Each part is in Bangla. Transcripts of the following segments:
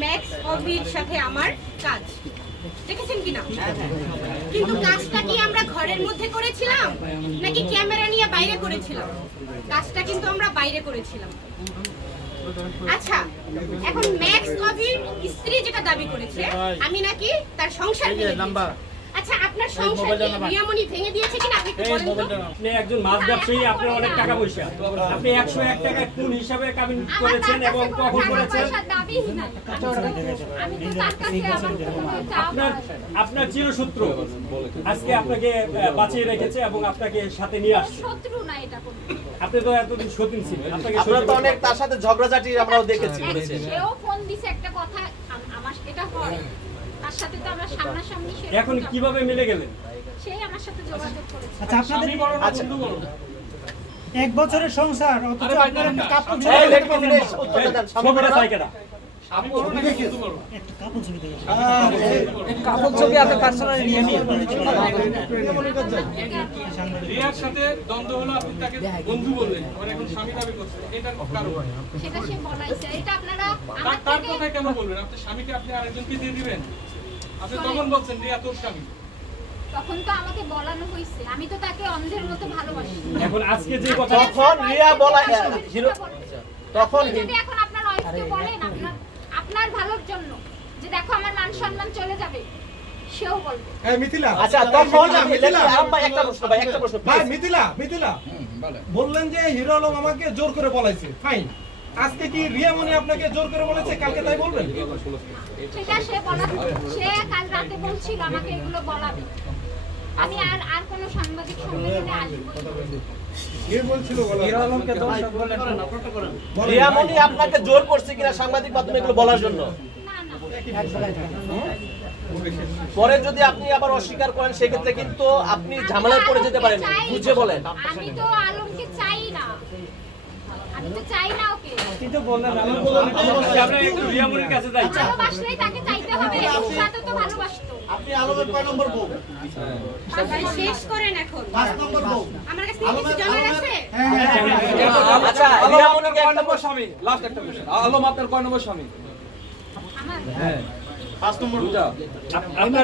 ম্যাক্স অভির সাথে আমার কাজ। দেখেছেন কিনা কিন্তু কাজটা কি আমরা ঘরের মধ্যে করেছিলাম নাকি ক্যামেরা নিয়ে বাইরে করেছিলাম? কাজটা কিন্তু আমরা বাইরে করেছিলাম। আচ্ছা এখন ম্যাক্স অফির স্ত্রী যেটা দাবি করেছে আমি নাকি তার সংসার। আচ্ছা আপনার সংসার কি ভেঙে দিয়েছে কিনা আপনি একটু বলেন তো। আপনি একজন মাছ ব্যবসায়ী আপনার অনেক টাকা পয়সা। আপনি একশো এক টাকা কোন হিসাবে কাবিন করেছেন এবং কখন করেছেন? আপনার আপনার চিরসূত্র আজকে আপনাকে বাঁচিয়ে রেখেছে এবং আপনাকে সাথে নিয়ে আসছে। শত্রু না এটা কোনো। আপনি তো এতদিন সতীন ছিলেন। আপনাকে আপনারা তো অনেক তার সাথে ঝগড়াঝাটি আমরাও দেখেছি। সেও ফোন দিছে একটা কথা আম- আমার এটা হয় তার সাথে তো আমরা সামনাসামনি এখন। কীভাবে মিলে গেলেন? সেই আমার সাথে যোগাযোগ করেছে। আচ্ছা আপনাদের আচ্ছা এক বছরের সংসার অথচ আপনারা কাপড় ছবি লেট মিনিট উত্তরটা দেন সামনে ছবিটা বলেন। সাইকেটা কাপড় ছবি দেখে কাপড় ছবি আপনি পার্সোনালি নিয়ে রিয়ার সাথে দ্বন্দ্ব হলো আপনি তাকে বন্ধু বললেন। আবার এখন স্বামী দাবি করছেন এটার কারণ? সেটা সে বলাইছে এটা আপনারা তার আমার তার থেকে কথায় কেন বলবেন? আপনার স্বামীকে আপনি আরেকজনকে দিয়ে দিবেন? আপনি তখন বলছেন রিয়া তোর স্বামী তখন তো আমাকে বলানো হয়েছে। আমি তো তাকে অন্ধের মতো ভালোবাসি। এখন আজকে যে কথা তখন রিয়া বলা হিরো তখন যদি এখন আপনার ওয়াইফকে বলেন আপনার আপনার ভালোর জন্য যে দেখো আমার মান সম্মান চলে যাবে সেও বলবে। এই মিথিলা। আচ্ছা তখন মিথিলা, আমি একটা প্রশ্ন ভাই একটা প্রশ্ন ভাই মিথিলা মিথিলা। বললেন যে হিরো আলম আমাকে জোর করে বলাইছে। ফাইন আজকে কি রিয়ামণি আপনাকে জোর করে বলেছে? কালকে তাই বলবেন? সেটা সে বলা সে কাল রাতে বলছিল আমাকে এগুলো বলাবে। আমি আর আর কোনো সাংবাদিক সম্মেলনে আসব রিয়ামণি আপনাকে জোর করছে কিনা সাংবাদিক মাধ্যমে এগুলো বলার জন্য? না না। পরে যদি আপনি আবার অস্বীকার করেন সেক্ষেত্রে কিন্তু আপনি ঝামেলায় পড়ে যেতে পারেন। বুঝে বলেন। আমি তো আলমকে চাই না। আমি তো চাই না ওকে। তুই তো বললেন আমি আমরা একটু রিয়ামনির কাছে যাই। ভালোবাসলেই তাকে চাইতে হবে সাথে তো ভালোবাসতো। আপনি আলমের কয় নম্বর বউ? আপনি শেষ করেন এখন। আমার কাছে কিছু জানার আছে? আচ্ছা রিয়ামণিকে কয় নম্বর স্বামী? লাস্ট একটা কোশ্চেন আলম আপনার কয় নম্বর স্বামী? আমার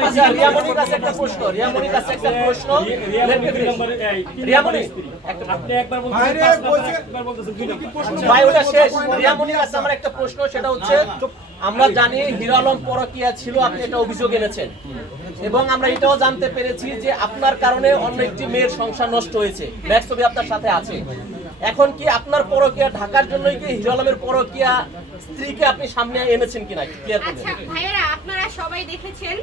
আচ্ছা রিয়ামণির কাছে প্রশ্ন রিয়ামণির কাছে প্রশ্ন। আপনি একবার একবার বলতেছেন দুই নাম্বার। ভাই ওটা শেষ রিয়ামণির কাছে একটা প্রশ্ন সেটা হচ্ছে আমরা জানি হিরো আলম পরকিয়া ছিল, আপনি এটা অভিযোগ এনেছেন। এবং আমরা এটাও জানতে পেরেছি যে আপনার কারণে অন্য একটি মেয়ের সংসার নষ্ট হয়েছে। ম্যাক্স ছবি আপনার সাথে আছে। এখন কি আপনার পরকিয়া ঢাকার জন্যই কি হিরো আলমের পরকিয়া স্ত্রীকে আপনি সামনে এনেছেন কিনা? আচ্ছা ভাইয়েরা, আপনারা সবাই দেখেছেন